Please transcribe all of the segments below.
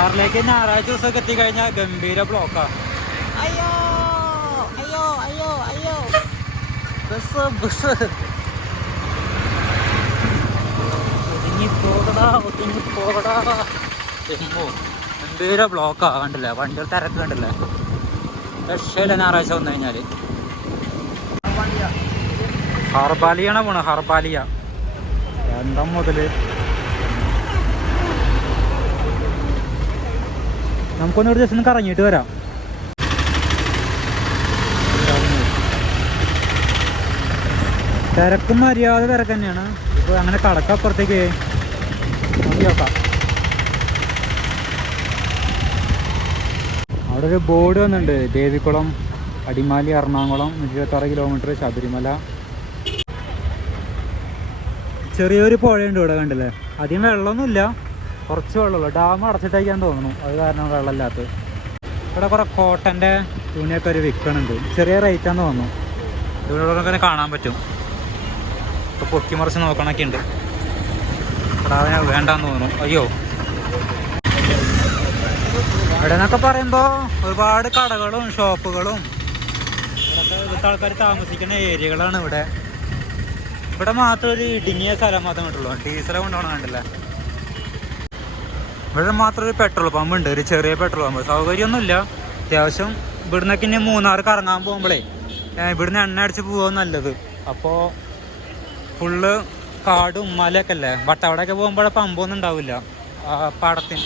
മൂന്നാറിലേക്ക് ഞായറാഴ്ച ദിവസമൊക്കെ എത്തിക്കഴിഞ്ഞാൽ ഗംഭീര ബ്ലോക്കാണ്. അയ്യോ അയ്യോ അയ്യോ അയ്യോ ബസ് ബസ് ഒതുങ്ങിപ്പോകടാ എമ്മോ ഗംഭീര ബ്ലോക്കാ. കണ്ടില്ലേ വണ്ടികൾ തിരക്ക് കണ്ടില്ലേ. രക്ഷയില്ല ഞായറാഴ്ച വന്നു കഴിഞ്ഞാല്. ഹർബാലിയാണ് പോണ ഹർബാലിയ രണ്ടാം മുതല്. നമുക്കൊന്ന് ഒരു ദിവസം കറങ്ങിയിട്ട് വരാം. തിരക്കും മര്യാദ തിരക്ക് തന്നെയാണ്. ഇപ്പോൾ അങ്ങനെ കടക്കപ്പുറത്തേക്ക് നോക്കി നോക്കാം. അവിടെ ഒരു ബോർഡ് വന്നിട്ടുണ്ട്, ദേവികുളം അടിമാലി എറണാകുളം 126 കിലോമീറ്റർ ശബരിമല. ചെറിയൊരു പുഴയുണ്ട് ഇവിടെ കണ്ടില്ലേ. അധികം വെള്ളമൊന്നുമില്ല, കുറച്ച് വെള്ളമുള്ളൂ. ഡാം അടച്ചിട്ടേക്കാൻ തോന്നുന്നു, അത് കാരണം വെള്ളമില്ലാത്തത്. ഇവിടെ കുറേ കോട്ടൻ്റെ തുണിയൊക്കെ ഒരു വിൽക്കണുണ്ട്, ചെറിയ റേറ്റാന്ന് തോന്നുന്നു. ഇവിടെ കാണാൻ പറ്റും. ഇപ്പോൾ പൊക്കി മറിച്ച് നോക്കണൊക്കെ ഉണ്ട്. ഇവിടെ അതിനെ വേണ്ടാന്ന് തോന്നുന്നു. അയ്യോ, ഇവിടെ നിന്നൊക്കെ പറയുമ്പോൾ ഒരുപാട് കടകളും ഷോപ്പുകളും ഇവിടുത്തെ ആൾക്കാർ താമസിക്കുന്ന ഏരിയകളാണ് ഇവിടെ. ഇവിടെ മാത്രം ഒരു ഇടുങ്ങിയ സ്ഥലം മാത്രമേ കിട്ടുള്ളൂ. ഡീസൽ കൊണ്ടുപോകണം കണ്ടില്ല. ഇവിടെ മാത്രം ഒരു പെട്രോൾ പമ്പ് ഉണ്ട്, ഒരു ചെറിയ പെട്രോൾ പമ്പ്. സൗകര്യമൊന്നുമില്ല. അത്യാവശ്യം ഇവിടുന്നൊക്കെ ഇനി മൂന്നാർക്ക് ഇറങ്ങാൻ പോകുമ്പോഴേ ഇവിടുന്ന് എണ്ണ അടിച്ച് പോകാൻ നല്ലത്. അപ്പോൾ ഫുള്ള് കാടും മലയൊക്കെ അല്ലേ. ബട്ട് അവിടെയൊക്കെ പോകുമ്പോഴേ പമ്പൊന്നും ഉണ്ടാവില്ല, പാടത്തിന്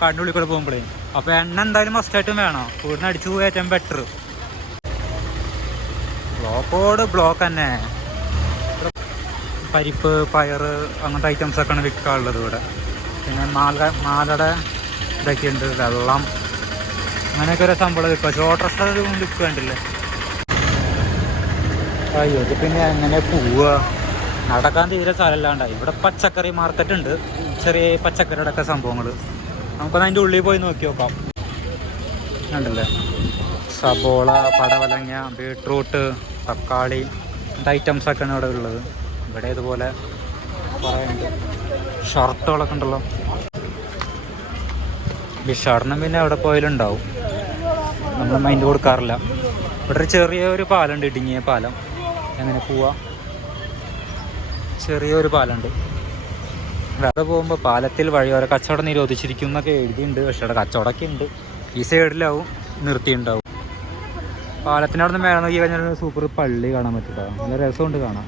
കാടിൻ്റെ ഉള്ളിൽ കൂടെ പോകുമ്പോഴേ. അപ്പോൾ എണ്ണ എന്തായാലും മസ്റ്റായിട്ടും വേണം. ഇവിടുന്ന് അടിച്ചു പോകാൻ ഏറ്റവും ബെറ്റർ. ബ്ലോക്കോട് ബ്ലോക്ക് തന്നെ. പരിപ്പ് പയറ് അങ്ങനത്തെ ഐറ്റംസൊക്കെയാണ് വിൽക്കാനുള്ളത് ഇവിടെ. പിന്നെ മാലയുടെ ഇതൊക്കെ ഉണ്ട്, വെള്ളം, അങ്ങനെയൊക്കെ ഒരു സംഭവം വിൽക്കുക. ചോട്ടറ വിൽക്കുക കണ്ടില്ലേ. അയ്യോ, ഇത് പിന്നെ എങ്ങനെ പോവുക, നടക്കാൻ തീരെ സ്ഥലമില്ലാണ്ടായി. ഇവിടെ പച്ചക്കറി മാർക്കറ്റ് ഉണ്ട്, ചെറിയ പച്ചക്കറിയുടെ ഒക്കെ സംഭവങ്ങൾ. നമുക്കൊന്ന് അതിൻ്റെ ഉള്ളിൽ പോയി നോക്കി നോക്കാം. കണ്ടില്ലേ, സബോള, പടവലങ്ങ, ബീട്രൂട്ട്, തക്കാളി, ഇങ്ങനത്തെ ഐറ്റംസൊക്കെയാണ് ഇവിടെ ഉള്ളത്. ഇവിടെ ഇതുപോലെ കുറേ ഉണ്ട്. ഷർട്ടുകളൊക്കെ ഉണ്ടല്ലോ. ബിഷാറിനും പിന്നെ എവിടെ പോയാലും ഉണ്ടാവും, നമ്മൾ മൈൻഡ് കൊടുക്കാറില്ല. ഇവിടെ ഒരു ചെറിയൊരു പാലമുണ്ട്, ഇടുങ്ങിയ പാലം. എങ്ങനെ പോവാ, ചെറിയൊരു പാലമുണ്ട്. വേറെ പോകുമ്പോൾ പാലത്തിൽ വഴിയോര കച്ചവടം നിരോധിച്ചിരിക്കും എന്നൊക്കെ എഴുതിയിട്ടുണ്ട്. പക്ഷേ അവിടെ കച്ചവടമൊക്കെ ഉണ്ട്. ഈ സൈഡിലാവും നിർത്തിയിട്ടുണ്ടാവും. പാലത്തിൻ്റെ അവിടെ നിന്ന് മേലെ നോക്കി കഴിഞ്ഞാൽ സൂപ്പർ പള്ളി കാണാൻ പറ്റില്ല, നല്ല രസമുണ്ട് കാണാൻ.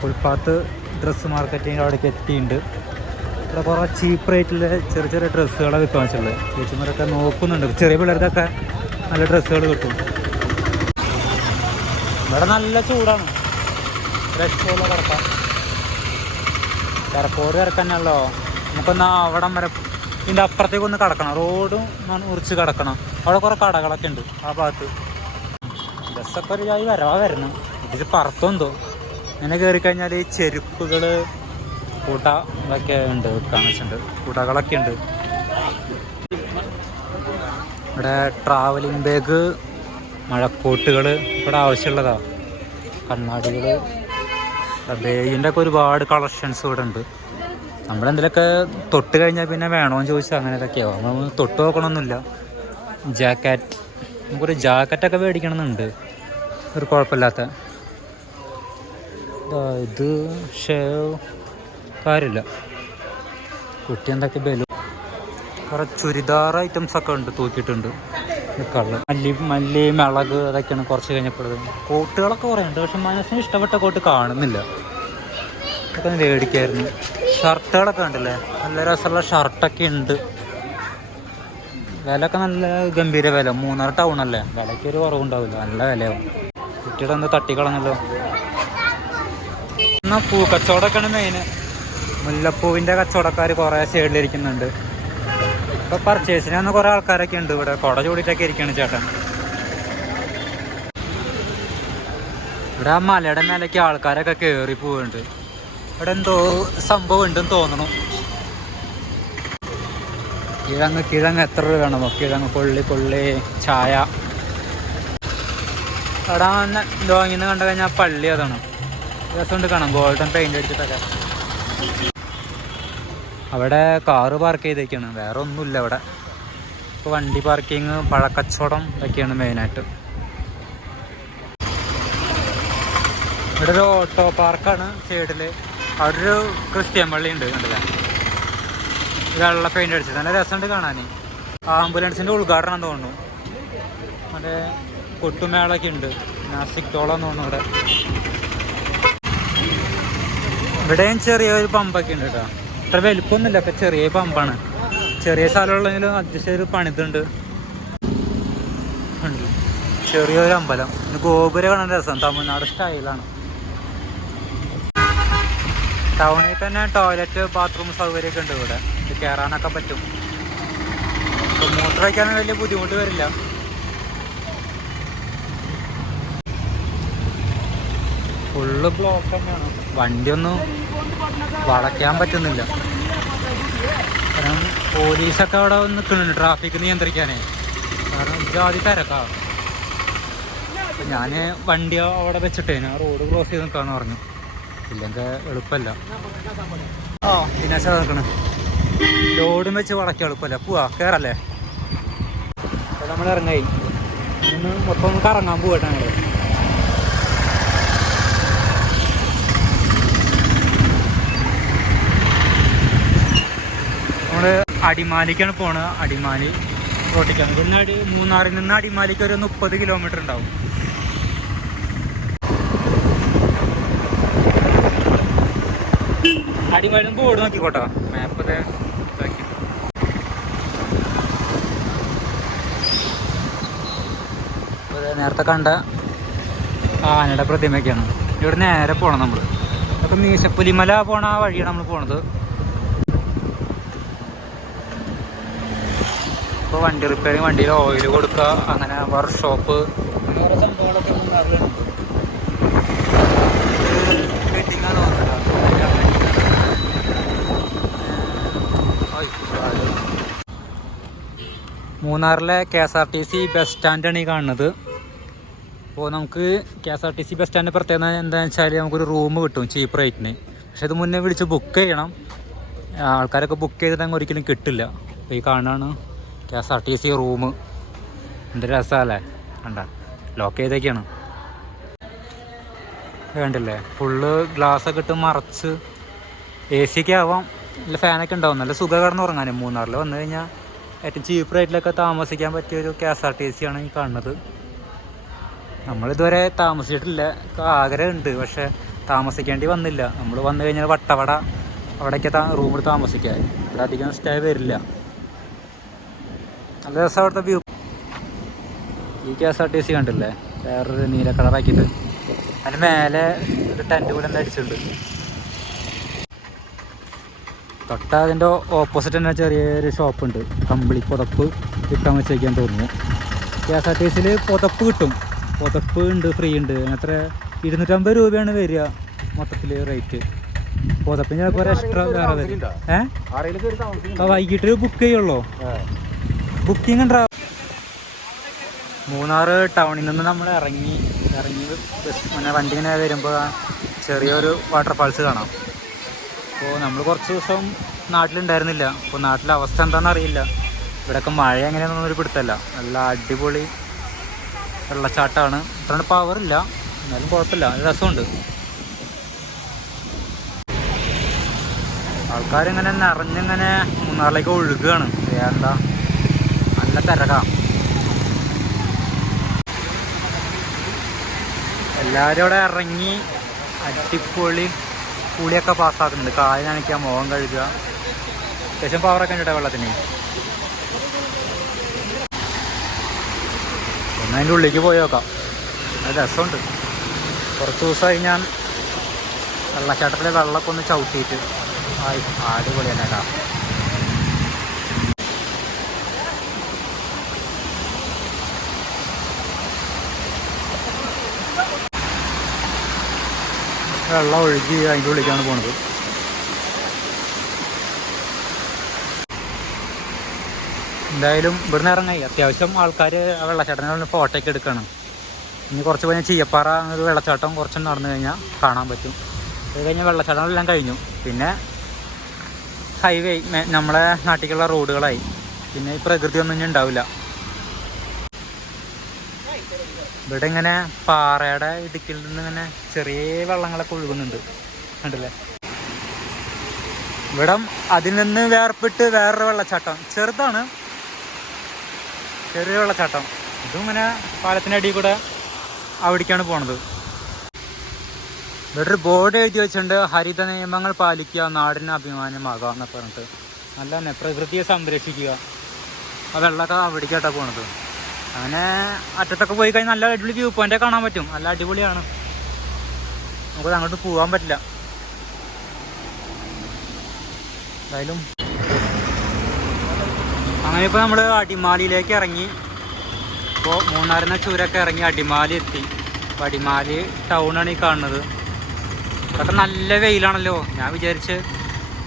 ഫുൾപാത്ത് ഡ്രസ്സ് മാർക്കറ്റിൻ്റെ അവിടേക്ക് എത്തിയിട്ടുണ്ട്. ഇവിടെ കുറേ ചീപ്പ് റേറ്റിൽ ചെറിയ ചെറിയ ഡ്രസ്സുകളെ വിൽക്കാൻ വെച്ചുള്ളത്. ചേച്ചിമാരൊക്കെ നോക്കുന്നുണ്ട്. ചെറിയ പിള്ളേർക്കൊക്കെ നല്ല ഡ്രസ്സുകൾ കിട്ടും. ഇവിടെ നല്ല ചൂടാണ്, രക്ഷയില്ല കിടക്കാം. തിരക്കോട് തിരക്കന്നെയല്ലോ. നമുക്കൊന്ന് അവിടം വരെ ഇതിൻ്റെ അപ്പുറത്തേക്ക് ഒന്ന് കിടക്കണം, റോഡും മുറിച്ച് കിടക്കണം. അവിടെ കുറേ കടകളൊക്കെ ഉണ്ട് ആ ഭാഗത്ത്. ബസ്സൊക്കെ ഒരു ജായി വരണം. ഇതിൽ പറത്തൊന്തോ ഇങ്ങനെ കയറി കഴിഞ്ഞാൽ ഈ ചെരുപ്പുകൾ, കൂട്ട ഇതൊക്കെ ഉണ്ട് വിൽക്കാൻ വെച്ചിട്ടുണ്ട്. കൂട്ടകളൊക്കെ ഉണ്ട്. ഇവിടെ ട്രാവലിംഗ് ബാഗ്, മഴക്കോട്ടുകൾ ഇവിടെ ആവശ്യമുള്ളതാണ്. കണ്ണാടികൾ, ബേഗിൻ്റെ ഒക്കെ ഒരുപാട് കളക്ഷൻസ് ഇവിടെ ഉണ്ട്. നമ്മളെന്തെങ്കിലുമൊക്കെ തൊട്ട് കഴിഞ്ഞാൽ പിന്നെ വേണമെന്ന് ചോദിച്ചാൽ അങ്ങനെ ഇതൊക്കെയാവും. നമ്മൾ തൊട്ട് നോക്കണമെന്നില്ല. ജാക്കറ്റ്, നമുക്കൊരു ജാക്കറ്റൊക്കെ മേടിക്കണമെന്നുണ്ട്, ഒരു കുഴപ്പമില്ലാത്ത. ഇത് ഷേവ് കാര്യമില്ല. കുട്ടി എന്തൊക്കെ ബലൂൺ, കുറേ ചുരിദാർ ഐറ്റംസൊക്കെ ഉണ്ട്, തൂക്കിയിട്ടുണ്ട്. കളർ മല്ലി മിളക് അതൊക്കെയാണ് കുറച്ച് കഴിഞ്ഞപ്പോൾ. കോട്ടുകളൊക്കെ കുറേ ഉണ്ട്, പക്ഷെ മനസ്സിന് ഇഷ്ടപ്പെട്ട കോട്ട് കാണുന്നില്ല. അതൊക്കെ ഒന്ന് മേടിക്കായിരുന്നു. ഷർട്ടുകളൊക്കെ ഉണ്ടല്ലേ, നല്ല രസമുള്ള ഷർട്ടൊക്കെ ഉണ്ട്. വിലയൊക്കെ നല്ല ഗംഭീര വില. മൂന്നാർ ടൗണല്ലേ, വിലയ്ക്ക് ഒരു കുറവുണ്ടാവില്ല, നല്ല വിലയാവും. കുട്ടിയുടെ ഒന്ന് തട്ടിക്കളഞ്ഞല്ലോ. എന്നാൽ പൂ കച്ചവടമൊക്കെയാണ് മെയിൻ. മുല്ലപ്പൂവിൻ്റെ കച്ചവടക്കാർ കുറേ സൈഡിലിരിക്കുന്നുണ്ട്. ഇപ്പോൾ പർച്ചേസിന് വന്ന് കുറേ ആൾക്കാരൊക്കെ ഉണ്ട് ഇവിടെ. കുട ചൂടിയിട്ടൊക്കെ ഇരിക്കുകയാണ് ചേട്ടൻ. ഇവിടെ ആ മലയുടെ മേലേക്ക് ആൾക്കാരൊക്കെ കയറി പോവുന്നുണ്ട്. ഇവിടെ എന്തോ സംഭവം ഉണ്ടെന്ന് തോന്നണു. കിഴങ്ങ് എത്ര രൂപ വേണമോ? കിഴങ്ങ് കൊള്ളി ചായ. അവിടെ ലോങ്ങിന്ന് കണ്ടു കഴിഞ്ഞാൽ പള്ളി അതാണ്. രസമുണ്ട് കാണാം, ഗോൾഡൻ പെയിൻ്റ് അടിച്ചിട്ടൊക്കെ. അവിടെ കാറ് പാർക്ക് ചെയ്തേക്കാണ്, വേറെ ഒന്നുമില്ല അവിടെ. ഇപ്പോൾ വണ്ടി പാർക്കിങ്, പഴക്കച്ചവടം ഇതൊക്കെയാണ് മെയിനായിട്ട്. ഇവിടെ ഒരു ഓട്ടോ പാർക്കാണ് സൈഡിൽ. അവിടെ ഒരു ക്രിസ്ത്യൻ പള്ളി ഉണ്ട്, കണ്ടില്ല? വെള്ള പെയിൻ്റ് അടിച്ചത് നല്ല രസമുണ്ട് കാണാൻ. ആംബുലൻസിൻ്റെ ഉദ്ഘാടനം തോന്നുന്നു. മറ്റേ കൊട്ടുമേളൊക്കെ ഉണ്ട്, നാസിക് ടോളം തോന്നുന്നു ഇവിടെ. ഇവിടെയും ചെറിയൊരു പമ്പൊക്കെ ഉണ്ട് കേട്ടോ. അത്ര വലിപ്പമൊന്നുമില്ല, ഒക്കെ ചെറിയ പമ്പാണ്. ചെറിയ സ്ഥലമുള്ളെങ്കിലും അത്യാവശ്യം പണിതുണ്ട്. ചെറിയൊരു അമ്പലം, ഗോപുരം കാണാൻ രസം, തമിഴ്നാട് സ്റ്റൈലാണ്. ടൗണിൽ തന്നെ ടോയ്ലറ്റ്, ബാത്റൂം സൗകര്യമൊക്കെ ഉണ്ട് ഇവിടെ. ഇത് കയറാനൊക്കെ പറ്റും. മൂത്ര വയ്ക്കാൻ വലിയ ബുദ്ധിമുട്ട് വരില്ല. ഫുള്ള് ബ്ലോക്ക് തന്നെയാണ്, വണ്ടിയൊന്നും വളയ്ക്കാൻ പറ്റുന്നില്ല. കാരണം പോലീസൊക്കെ അവിടെ നിൽക്കുന്നുണ്ട് ട്രാഫിക് നിയന്ത്രിക്കാനേ. കാരണം ജാതി തിരക്കാണ്. അപ്പം ഞാൻ വണ്ടി അവിടെ വെച്ചിട്ടേ ഞാൻ റോഡ് ക്രോസ് ചെയ്ത് നിൽക്കാമെന്ന് പറഞ്ഞു. ഇല്ലെങ്കിൽ എളുപ്പമല്ല. പിന്നെ നിൽക്കണേ ലോഡും വെച്ച് വളയ്ക്കാൻ എളുപ്പമല്ല. പോവാ, കയറല്ലേ? അപ്പോൾ നമ്മൾ ഇറങ്ങായി. ഇന്ന് മൊത്തം ഒന്ന് കറങ്ങാൻ പോകട്ടെ ഞങ്ങൾ. നമ്മൾ അടിമാലിക്കാണ് പോണത്. അടിമാലി റോട്ടിക്കാണ്. പിന്നെ മൂന്നാറിൽ നിന്ന് അടിമാലിക്ക് ഒരു 30 കിലോമീറ്റർ ഉണ്ടാവും. അടിമാലി ബോർഡ് നോക്കിക്കോട്ടോ, മാപ്പ് ഇതാക്കി. നേരത്തെ കണ്ട ആനയുടെ പ്രതിമയൊക്കെയാണ്. ഇവിടെ നേരെ പോകണം നമ്മൾ. അപ്പം മീശപ്പുലിമല പോണ ആ വഴിയാണ് നമ്മൾ പോണത്. ഇപ്പോൾ വണ്ടി റിപ്പയറിങ്, വണ്ടിയിൽ ഓയിൽ കൊടുക്കുക, അങ്ങനെ വർക്ക്ഷോപ്പ്, അങ്ങനെ ഓരോ സംഭവങ്ങളൊക്കെ ഉണ്ടാകുന്നുണ്ട്. വെഡിങ്ങാന്ന് തോന്നുന്നില്ല. മൂന്നാറിലെ KSRTC ബസ് സ്റ്റാൻഡാണ് ഈ കാണുന്നത്. അപ്പോൾ നമുക്ക് KSRTC ബസ് സ്റ്റാൻഡിൻ്റെ പ്രത്യേകത എന്താണെന്ന് വെച്ചാൽ നമുക്കൊരു റൂം കിട്ടും ചീപ്പ് റേറ്റിന്. പക്ഷെ ഇത് മുന്നേ വിളിച്ച് ബുക്ക് ചെയ്യണം. ആൾക്കാരൊക്കെ ബുക്ക് ചെയ്തിട്ട് അങ്ങ് ഒരിക്കലും കിട്ടില്ല. അപ്പോൾ ഈ കാണുകയാണ് KSRTC റൂം. എന്ത് രസമല്ലേ, കണ്ട ലോക്ക് ചെയ്തൊക്കെയാണ്. കണ്ടില്ലേ, ഫുള്ള് ഗ്ലാസ്സൊക്കെ ഇട്ട് മറച്ച്. AC ഒക്കെ ആവാം, നല്ല ഫാനൊക്കെ ഉണ്ടാവും, നല്ല സുഖം കിടന്ന് ഉറങ്ങാനും. മൂന്നാറിൽ വന്നു കഴിഞ്ഞാൽ ഏറ്റവും ചീപ്പ് റേറ്റിലൊക്കെ താമസിക്കാൻ പറ്റിയൊരു KSRTC ആണ് ഈ കാണുന്നത്. നമ്മളിതുവരെ താമസിച്ചിട്ടില്ല, ആഗ്രഹമുണ്ട്, പക്ഷേ താമസിക്കേണ്ടി വന്നില്ല. നമ്മൾ വന്നു കഴിഞ്ഞാൽ വട്ടവട അവിടേക്ക് റൂമിൽ താമസിക്കാൻ, ഇവിടെ അധികം സ്റ്റേ വരില്ല. നല്ല രസം അവിടുത്തെ വ്യൂ. ഈ KSRTC കണ്ടില്ലേ, വേറൊരു നീല കളറാക്കിയിട്ട് അതിന് മേലെ ഒരു ടെൻറ്റ് പോലെ എന്താ അടിച്ചിട്ടുണ്ട്. തൊട്ട അതിൻ്റെ ഓപ്പോസിറ്റ് തന്നെ ചെറിയൊരു ഷോപ്പുണ്ട്, കമ്പിളി പുതപ്പ് കിട്ടാൻ വെച്ചേക്കാൻ തോന്നുന്നു. KSRTCയിൽ പുതപ്പ് കിട്ടും, പുതപ്പ് ഉണ്ട്, ഫ്രീ ഉണ്ട്. എത്ര 250 രൂപയാണ് വരിക മൊത്തത്തിൽ റേറ്റ്. പുതപ്പിന് ചിലപ്പോൾ ഒരു എക്സ്ട്രാ വേറെ വരും. അപ്പോൾ വൈകിട്ട് ബുക്ക് ചെയ്യുള്ളൂ, ബുക്കിംഗ് ഉണ്ടാവും. മൂന്നാർ ടൗണിൽ നിന്ന് നമ്മൾ ഇറങ്ങി പിന്നെ വണ്ടി ഇങ്ങനെ വരുമ്പോൾ ചെറിയൊരു വാട്ടർഫാൾസ് കാണാം. അപ്പോൾ നമ്മൾ കുറച്ച് ദിവസം നാട്ടിലുണ്ടായിരുന്നില്ല. അപ്പോൾ നാട്ടിലെ അവസ്ഥ എന്താണെന്ന് അറിയില്ല. ഇവിടെയൊക്കെ മഴ എങ്ങനെയാണെന്നൊരു പിടുത്തല്ല. നല്ല അടിപൊളി വെള്ളച്ചാട്ടമാണ്. അത്ര പവറില്ല, എന്നാലും കുഴപ്പമില്ല, നല്ല രസമുണ്ട്. ആൾക്കാരിങ്ങനെ നിറഞ്ഞിങ്ങനെ മൂന്നാറിലേക്ക് ഒഴുകുകയാണ്. എന്താ നല്ല തിരക്കാണ്. എല്ലാവരും ഇവിടെ ഇറങ്ങി അടിപൊളി കുളിയൊക്കെ പാസ്സാക്കുന്നുണ്ട്. കാല് നനയ്ക്കുക, മുഖം കഴുകുക, അത്യാവശ്യം പവറൊക്കെ ഉണ്ട് വെള്ളത്തിന്. ഒന്ന് അതിൻ്റെ ഉള്ളിലേക്ക് പോയി നോക്കാം, അത് രസമുണ്ട്. കുറച്ച് ദിവസമായി ഞാൻ വെള്ളച്ചാട്ടത്തിലെ വെള്ളമൊക്കെ ഒന്ന് ചവിട്ടിയിട്ട് അടിപൊളി തന്നെ കേട്ടോ. വെള്ളം ഒഴുകി അതിൻ്റെ ഉള്ളിലേക്കാണ് പോണത്. എന്തായാലും ഇവിടുന്ന് ഇറങ്ങായി. അത്യാവശ്യം ആൾക്കാർ ആ വെള്ളച്ചാട്ടങ്ങളിൽ ഫോട്ടോയൊക്കെ എടുക്കണം. ഇനി കുറച്ച് കഴിഞ്ഞാൽ ചീയപ്പാറ ഒരു വെള്ളച്ചാട്ടം കുറച്ച് നടന്നു കഴിഞ്ഞാൽ കാണാൻ പറ്റും. അത് കഴിഞ്ഞാൽ വെള്ളച്ചാട്ടങ്ങളെല്ലാം കഴിഞ്ഞു. പിന്നെ ഹൈവേ നമ്മളെ നാട്ടിലേക്കുള്ള റോഡുകളായി. പിന്നെ ഈ പ്രകൃതി ഒന്നും ഇനി ഉണ്ടാവില്ല. ഇവിടെ ഇങ്ങനെ പാറയുടെ ഇടുക്കിൽ നിന്ന് ഇങ്ങനെ ചെറിയ വെള്ളങ്ങളൊക്കെ ഒഴുകുന്നുണ്ട്, കണ്ടില്ലേ? ഇവിടെ അതിൽ നിന്ന് വേർപെട്ട് വേറൊരു വെള്ളച്ചാട്ടം, ചെറുതാണ്, ചെറിയ വെള്ളച്ചാട്ടം. ഇതും ഇങ്ങനെ പാലത്തിൻ്റെ അടിയിൽ കൂടെ അവിടേക്കാണ് പോണത്. ഇവിടെ ഒരു ബോർഡ് എഴുതി വെച്ചിട്ടുണ്ട്, ഹരിത നിയമങ്ങൾ പാലിക്കുക, നാടിന് അഭിമാനമാകാം എന്നൊക്കെ പറഞ്ഞിട്ട്. നല്ല തന്നെ പ്രകൃതിയെ സംരക്ഷിക്കുക. ആ വെള്ളമൊക്കെ അവിടേക്കാട്ടാണ് പോണത്. അങ്ങനെ അറ്റത്തൊക്കെ പോയി കഴിഞ്ഞാൽ നല്ല അടിപൊളി വ്യൂ പോയിൻ്റ് കാണാൻ പറ്റും. നല്ല അടിപൊളിയാണ്. നമുക്ക് അങ്ങോട്ട് പോകാൻ പറ്റില്ല എന്തായാലും. അങ്ങനെ ഇപ്പോൾ നമ്മൾ അടിമാലിയിലേക്ക് ഇറങ്ങി. ഇപ്പോൾ മൂന്നാറിൽ ചൂരൊക്കെ ഇറങ്ങി അടിമാലി എത്തി. അപ്പോൾ അടിമാലി ടൗണാണ് ഈ കാണുന്നത്. ഇവിടെയൊക്കെ നല്ല വെയിലാണല്ലോ. ഞാൻ വിചാരിച്ച്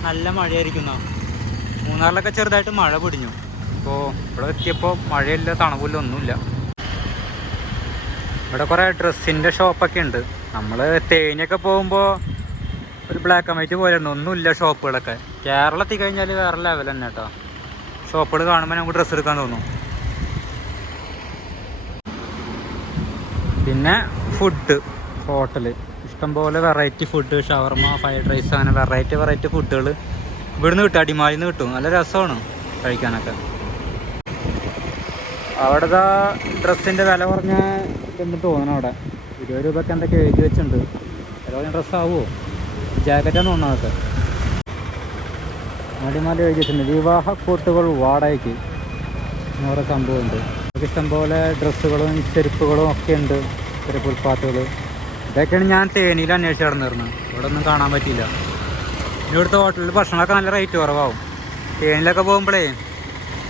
നല്ല മഴയായിരിക്കുന്ന. മൂന്നാറിലൊക്കെ ചെറുതായിട്ട് മഴ പിടിഞ്ഞു. ഇപ്പോൾ ഇവിടെ എത്തിയപ്പോൾ മഴയില്ല, തണുപ്പില്ല, ഒന്നുമില്ല. ഇവിടെ കുറേ ഡ്രസ്സിൻ്റെ ഷോപ്പൊക്കെ ഉണ്ട്. നമ്മൾ തേനിയൊക്കെ പോകുമ്പോൾ ഒരു ബ്ലാക്ക് ആൻഡ് വൈറ്റ് പോലെയുണ്ട്, ഒന്നുമില്ല ഷോപ്പുകളൊക്കെ. കേരളത്തിൽ കഴിഞ്ഞാൽ വേറെ ലെവൽ തന്നെ കേട്ടോ. ഷോപ്പുകൾ കാണുമ്പോൾ നമുക്ക് ഡ്രസ്സ് എടുക്കാൻ തോന്നും. പിന്നെ ഫുഡ്, ഹോട്ടൽ ഇഷ്ടംപോലെ വെറൈറ്റി ഫുഡ്, ഷവർമ, ഫ്രൈഡ് റൈസ്, അങ്ങനെ വെറൈറ്റി ഫുഡുകൾ ഇവിടുന്ന് കിട്ടും, അടിമാലിയിൽ നിന്ന് കിട്ടും. നല്ല രസമാണ് കഴിക്കാനൊക്കെ. അവിടുത്തെ ഡ്രസ്സിൻ്റെ വില പറഞ്ഞ എന്തിട്ട് തോന്നണം. അവിടെ 20 രൂപയ്ക്ക് എന്തൊക്കെ എഴുതി വെച്ചിട്ടുണ്ട്. വില പറഞ്ഞ ഡ്രസ്സാവുമോ? ജാക്കറ്റാന്ന് തോന്നുന്നു. അതൊക്കെ അടിമാലി എഴുതി വെച്ചിട്ടുണ്ട്, വിവാഹ കോട്ടുകൾ വാടകയ്ക്ക് എന്ന് പറയുന്ന സംഭവമുണ്ട്. നമുക്ക് ഇഷ്ടംപോലെ ഡ്രസ്സുകളും ചെരുപ്പുകളും ഒക്കെ ഉണ്ട്, ചെറിയ ഫുട്പാത്തുകൾ. ഇതൊക്കെയാണ് ഞാൻ തേനിയിൽ അന്വേഷിച്ച് നടന്നിരുന്നത്. ഇവിടെ ഒന്നും കാണാൻ പറ്റിയില്ല. ഇവിടുത്തെ ഹോട്ടലിൽ ഭക്ഷണമൊക്കെ നല്ല റേറ്റ് കുറവാകും. തേനിലൊക്കെ പോകുമ്പോഴേ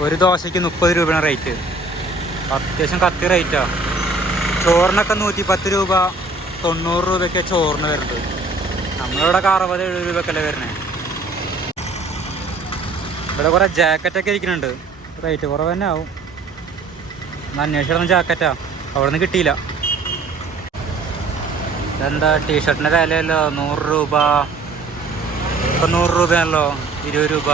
ഒരു ദോശയ്ക്ക് 30 രൂപയാണ് റേറ്റ്. അത്യാവശ്യം കത്തി റേറ്റാണ്. ചോറിനൊക്കെ 110 രൂപ, 90 രൂപയ്ക്ക് ചോറിന് വരുന്നത്. നമ്മളിവിടെ 60-70 രൂപയ്ക്കല്ലേ വരുന്നത്. ഇവിടെ കുറേ ജാക്കറ്റൊക്കെ ഇരിക്കുന്നുണ്ട്, റേറ്റ് കുറവ് തന്നെ ആവും. ഒന്ന് അന്വേഷിച്ചിരുന്ന ജാക്കറ്റാ, അവിടെ നിന്ന് കിട്ടിയില്ല. എന്താ ടീഷർട്ടിൻ്റെ വിലയല്ലോ 100 രൂപ, ഇപ്പം 100 രൂപയാണല്ലോ, 20 രൂപ.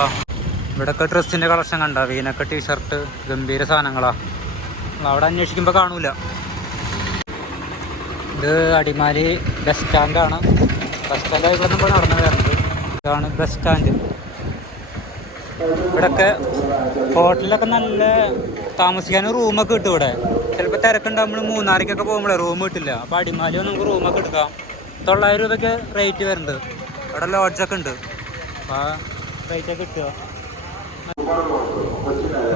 ഇവിടെയൊക്കെ ഡ്രസ്സിൻ്റെ കളക്ഷൻ കണ്ട, വീനൊക്കെ ടീഷർട്ട് ഗംഭീര സാധനങ്ങളാണ്. അവിടെ അന്വേഷിക്കുമ്പോൾ കാണൂല. ഇത് അടിമാലി ബസ് സ്റ്റാൻഡാണ്. ബസ് സ്റ്റാൻഡായി ഇവിടെ നമ്മൾ നടന്നു വരുന്നത്. ഇതാണ് ബസ് സ്റ്റാൻഡ്. ഇവിടെയൊക്കെ ഹോട്ടലിലൊക്കെ നല്ല താമസിക്കാനും റൂമൊക്കെ കിട്ടും. ഇവിടെ ചിലപ്പോൾ തിരക്കുണ്ടാകുമ്പോൾ മൂന്നാറിക്കൊക്കെ പോകുമ്പോഴേ റൂം കിട്ടില്ല. അപ്പോൾ അടിമാലി നമുക്ക് റൂമൊക്കെ എടുക്കാം. 900 രൂപയ്ക്ക് റേറ്റ് വരുന്നുണ്ട്. ഇവിടെ ലോഡ്ജൊക്കെ ഉണ്ട്. അപ്പോൾ ആ റേറ്റൊക്കെ കിട്ടുക.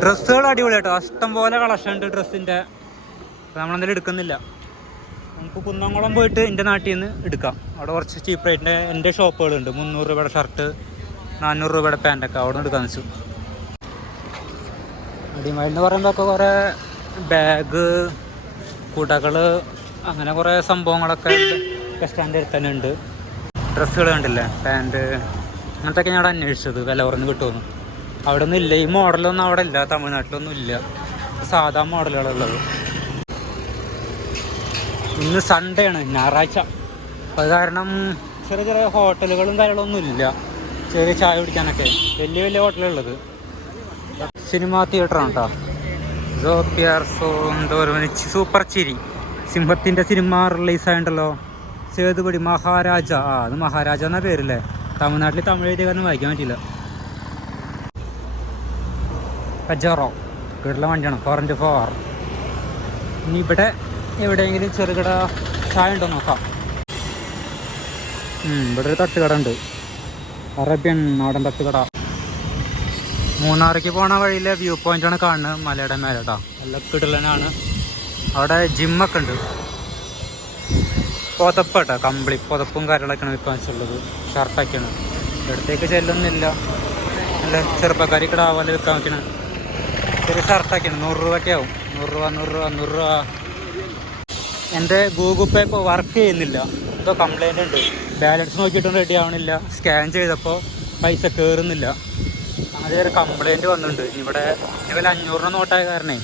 ഡ്രസ്സുകൾ അടിപൊളിയാട്ടോ, ഇഷ്ടം പോലെ കളക്ഷൻ ഉണ്ട് ഡ്രസ്സിൻ്റെ. നമ്മളെന്തെങ്കിലും എടുക്കുന്നില്ല. നമുക്ക് കുന്നംകുളം പോയിട്ട് എൻ്റെ നാട്ടിൽ നിന്ന് എടുക്കാം. അവിടെ കുറച്ച് ചീപ്പ് റേറ്റിൻ്റെ എൻ്റെ ഷോപ്പുകളുണ്ട്. 300 രൂപയുടെ ഷർട്ട്, 400 രൂപയുടെ പാൻറ്റൊക്കെ അവിടെ നിന്ന് എടുക്കാൻ വെച്ചു. അടിമാലി എന്ന് പറയുമ്പോഴൊക്കെ കുറേ ബാഗ്, കുടകൾ, അങ്ങനെ കുറേ സംഭവങ്ങളൊക്കെ ബസ് സ്റ്റാൻഡിൽ തന്നെ ഉണ്ട്. ഡ്രസ്സുകൾ കണ്ടില്ലേ, പാൻറ്റ്, അങ്ങനത്തെയൊക്കെ ഞാൻ അവിടെ അന്വേഷിച്ചത് വില കുറഞ്ഞ് കിട്ടുമെന്ന്. അവിടെ ഒന്നും ഇല്ല. ഈ മോഡലൊന്നും അവിടെ ഇല്ല, തമിഴ്നാട്ടിലൊന്നും ഇല്ല. സാധാ മോഡലുകളുള്ളത്. ഇന്ന് സൺഡേ ആണ്, ഞായറാഴ്ച. അത് കാരണം ചെറിയ ചെറിയ ഹോട്ടലുകളും കാര്യങ്ങളൊന്നും ഇല്ല. ചെറിയ ചായ കുടിക്കാനൊക്കെ വലിയ വലിയ ഹോട്ടലുള്ളത്. സിനിമാ തിയേറ്ററാണ് കേട്ടോ. സൂപ്പർ ചിരി, സിംഹത്തിൻ്റെ സിനിമ റിലീസായിട്ടുണ്ടല്ലോ. സേതുപടി മഹാരാജ. അത് മഹാരാജ എന്നാ പേരല്ലേ. തമിഴ്നാട്ടിൽ തമിഴ് എഴുതിയ കാരണം വായിക്കാൻ പറ്റില്ല. പജാറോ വീട്ടിലെ വണ്ടിയാണ്, 4x4. ഇനി ഇവിടെ എവിടെയെങ്കിലും ചെറുകിട ചായ ഉണ്ടോ നോക്കാം. ഇവിടെ ഒരു തട്ടുകട ഉണ്ട്, അറേബ്യൻ നാടൻ തട്ടുകട. മൂന്നാറിലേക്ക് പോണ വഴിയിലെ വ്യൂ പോയിൻ്റാണ് കാണുന്നത്, മലയുടെ മേലേട്ടാ. നല്ല കിടലനാണ്. അവിടെ ജിമ്മൊക്കെ ഉണ്ട്. പുതപ്പേട്ടാ, കമ്പിളി പുതപ്പും കാര്യങ്ങളൊക്കെയാണ് വിൽക്കാൻ വെച്ചുള്ളത്. ഷർട്ടൊക്കെയാണ്. ഇവിടത്തേക്ക് ചെല്ലൊന്നുമില്ല. നല്ല ചെറുപ്പക്കാരി കിടാവല്ലേ വിൽക്കാൻ വെക്കണേ. ചെറിയ ഷർട്ടൊക്കെയാണ്, 100 രൂപയ്ക്ക് ആവും. 100 രൂപ. എൻ്റെ ഗൂഗിൾ പേ ഇപ്പോൾ വർക്ക് ചെയ്യുന്നില്ല, എന്തോ കംപ്ലൈൻ്റ് ഉണ്ട്. ബാലൻസ് നോക്കിയിട്ടും റെഡി ആവണില്ല. സ്കാൻ ചെയ്തപ്പോൾ പൈസ കയറുന്നില്ല. അങ്ങനെ ഒരു കംപ്ലൈൻറ്റ് വന്നിട്ടുണ്ട്. ഇവിടെ 500 നോട്ടായ കാരണേ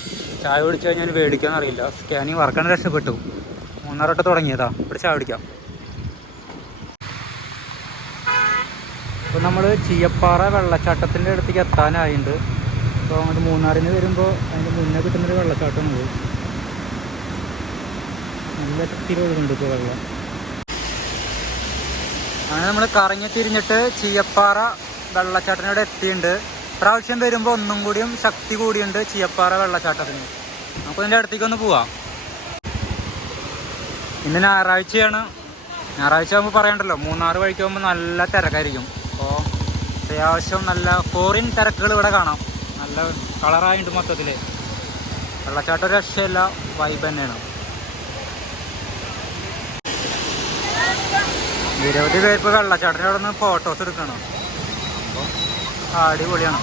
ചായ കുടിച്ച് കഴിഞ്ഞാൽ മേടിക്കാമെന്ന് അറിയില്ല. സ്കാനിങ് വർക്കാണ്, രക്ഷപ്പെട്ടു. 3 തുടങ്ങിയതാ. ഇവിടെ ചായ കുടിക്കാം. ഇപ്പോൾ നമ്മൾ ചീയപ്പാറ വെള്ളച്ചാട്ടത്തിൻ്റെ അടുത്തേക്ക് എത്താനായിട്ടുണ്ട്. അപ്പോൾ അങ്ങോട്ട് മൂന്നാറിന് വരുമ്പോൾ അതിന് മുന്നേ കിട്ടുന്നൊരു വെള്ളച്ചാട്ടമാണിത്. നല്ല ശക്തിയിൽ ഒഴുകുന്നുണ്ട് ഇപ്പോൾ വെള്ളം. അങ്ങനെ നമ്മൾ കറങ്ങി തിരിഞ്ഞിട്ട് ചീയപ്പാറ വെള്ളച്ചാട്ടത്തിനോട് എത്തിയിട്ടുണ്ട്. പ്രാവശ്യം വരുമ്പോൾ ഒന്നും കൂടിയും ശക്തി കൂടിയുണ്ട് ചീയപ്പാറ വെള്ളച്ചാട്ടത്തിന്. നമുക്ക് ഇതിൻ്റെ അടുത്തേക്കൊന്ന് പോവാം. ഇന്ന് ഞായറാഴ്ചയാണ്. ഞായറാഴ്ച ആകുമ്പോൾ പറയണ്ടല്ലോ, മൂന്നാർ വഴിക്ക് പോകുമ്പോൾ നല്ല തിരക്കായിരിക്കും. അപ്പോൾ അത്യാവശ്യം നല്ല ഫോറിൻ തിരക്കുകൾ ഇവിടെ കാണാം. നല്ല കളറായിട്ട് മൊത്തത്തിൽ വെള്ളച്ചാട്ടം ഒരു രക്ഷയില്ല, വൈബ് തന്നെയാണ്. നിരവധി പേര് ഇപ്പോൾ വെള്ളച്ചാട്ടത്തിൻ്റെ അവിടെ നിന്ന് ഫോട്ടോസ് എടുക്കണം. അപ്പോൾ അടിപൊളിയാണ്.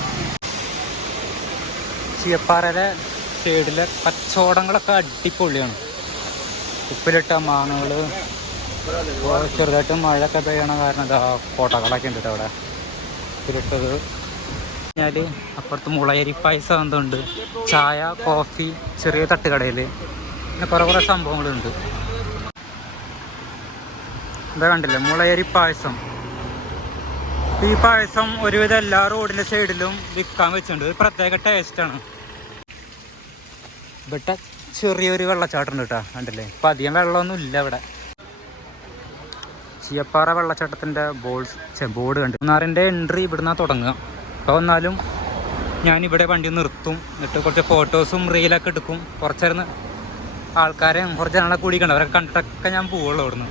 ചീയപ്പാറയിലെ സൈഡിലെ കച്ചവടങ്ങളൊക്കെ അടിപൊളിയാണ്. ഉപ്പിലിട്ട മാങ്ങകൾ, ചെറുതായിട്ട് മഴയൊക്കെ പെയ്യണ കാരണം ഇതാ കോട്ടകളൊക്കെ ഉണ്ട് അവിടെ ഉപ്പിലിട്ടത്. കഴിഞ്ഞാൽ അപ്പുറത്ത് മുളയരി പായസം എന്തുണ്ട്, ചായ, കോഫി, ചെറിയ തട്ടുകടയിൽ പിന്നെ കുറേ സംഭവങ്ങളുണ്ട്. എന്താ കണ്ടില്ലേ, മുളയരി പായസം. ഈ പായസം ഒരുവിധം എല്ലാ റോഡിൻ്റെ സൈഡിലും വിൽക്കാൻ വെച്ചിട്ടുണ്ട്. ഒരു പ്രത്യേക ടേസ്റ്റാണ്. ഇവിടെ ചെറിയൊരു വെള്ളച്ചാട്ടം ഉണ്ട് കേട്ടോ, കണ്ടില്ലേ. ഇപ്പം അധികം വെള്ളമൊന്നും ഇല്ല ഇവിടെ. ചീയപ്പാറ വെള്ളച്ചാട്ടത്തിൻ്റെ ബോർഡ് കണ്ടു. മൂന്നാറിൻ്റെ എൻട്രി ഇവിടുന്ന് തുടങ്ങുക. അപ്പോൾ വന്നാലും ഞാനിവിടെ വണ്ടി നിർത്തും, എന്നിട്ട് കുറച്ച് ഫോട്ടോസും റീലൊക്കെ എടുക്കും. കുറച്ചേർന്ന് ആൾക്കാരെയും കുറച്ച് ജനങ്ങളെ കൂടി കണ്ടു, അവരൊക്കെ കണ്ടിട്ടൊക്കെ ഞാൻ പോവുള്ളൂ ഇവിടുന്ന്.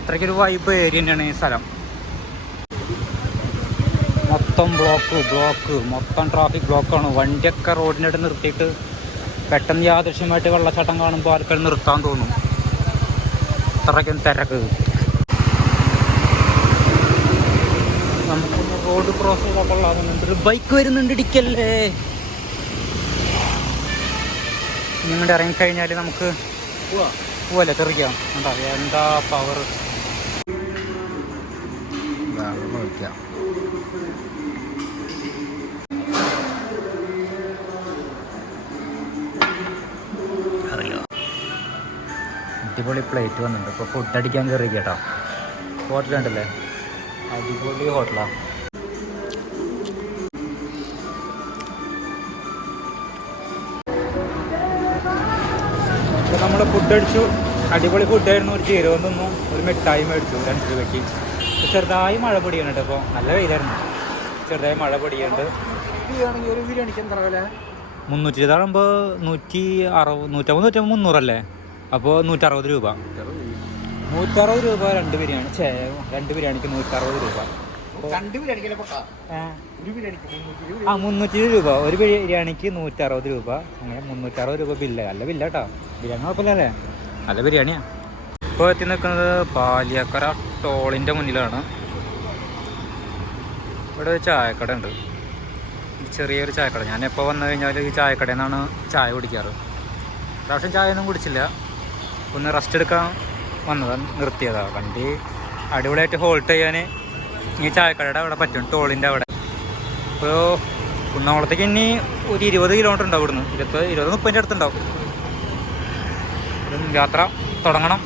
അത്രയ്ക്കൊരു വൈബ് ഏരിയ തന്നെയാണ് ഈ സ്ഥലം. മൊത്തം ബ്ലോക്ക് മൊത്തം ട്രാഫിക് ബ്ലോക്കാണ്. വണ്ടിയൊക്കെ റോഡിൻ്റെ അടുത്ത് നിർത്തിയിട്ട് പെട്ടെന്ന് യാദൃശ്യമായിട്ട് വെള്ളച്ചാട്ടം കാണുമ്പോൾ ആൾക്കാർ നിർത്താൻ തോന്നും. അത്രയ്ക്കും തിരക്ക്. നമുക്കൊന്ന് റോഡ് ക്രോസ് ചെയ്താൽ കൊള്ളാവുന്നുണ്ട്. ഒരു ബൈക്ക് വരുന്നുണ്ട്, ഇടിക്കല്ലേ. ഇങ്ങോട്ട് ഇറങ്ങിക്കഴിഞ്ഞാൽ നമുക്ക് പോവല്ലേ, തെറിക്കാം. എന്താ എന്താ പവർ. അടിപൊളി പ്ലേറ്റ് വന്നിട്ടുണ്ട്. ഇപ്പോൾ ഫുഡ് അടിക്കാൻ കയറി കേട്ടോ. ഹോട്ടലുണ്ടല്ലേ, അടിപൊളി ഹോട്ടലാണ്. ഇപ്പോൾ നമ്മൾ ഫുഡ് അടിച്ചു, അടിപൊളി ഫുഡായിരുന്നു. ഒരു ജീരകം തിന്നു, ഒരു മിഠായി മേടിച്ചു 2 രൂപയ്ക്ക്. ചെറുതായി മഴ പൊടിയാണ് കേട്ടോ. ഇപ്പോൾ നല്ല വെയിലായിരുന്നു, ചെറുതായി മഴ പൊടിയുണ്ട്. ഒരു ബിരിയാണിക്ക് എന്താ വില? 320 ആകുമ്പോൾ 150 300 അപ്പോൾ 160 രൂപ. 160 രൂപ 2 ബിരിയാണി. 2 ബിരിയാണിക്ക് 160 രൂപ. 320 രൂപ ഒരു ബിരിയാണിക്ക് 160 രൂപ. അങ്ങനെ 360 രൂപ ബില്ല്. നല്ല ബില്ല കേട്ടോ. ബിരിയാണി കുഴപ്പമില്ലല്ലേ, നല്ല ബിരിയാണിയാണ്. ഇപ്പോൾ എത്തി നിൽക്കുന്നത് പാലിയക്കര ടോളിൻ്റെ മുന്നിലാണ്. ഇവിടെ ഒരു ചായക്കട ഉണ്ട്, ചെറിയൊരു ചായക്കട. ഞാൻ എപ്പോൾ വന്നു കഴിഞ്ഞാൽ ഈ ചായക്കടയിൽ നിന്നാണ് ചായ കുടിക്കാറ്. പ്രാവശ്യം ചായ ഒന്നും കുടിച്ചില്ല, ഒന്ന് റെസ്റ്റ് എടുക്കാൻ വന്നതാണ്, നിർത്തിയതാണ്. വണ്ടി അടിപൊളിയായിട്ട് ഹോൾട്ട് ചെയ്യാൻ ഈ ചായക്കടയുടെ അവിടെ പറ്റും, ടോളിൻ്റെ അവിടെ. ഇപ്പോൾ കുന്നംകുളത്തേക്ക് ഇനി ഒരു 20 കിലോമീറ്റർ ഉണ്ടാവും ഇവിടുന്ന്. 20-30 അടുത്തുണ്ടാവും. യാത്ര തുടങ്ങണം.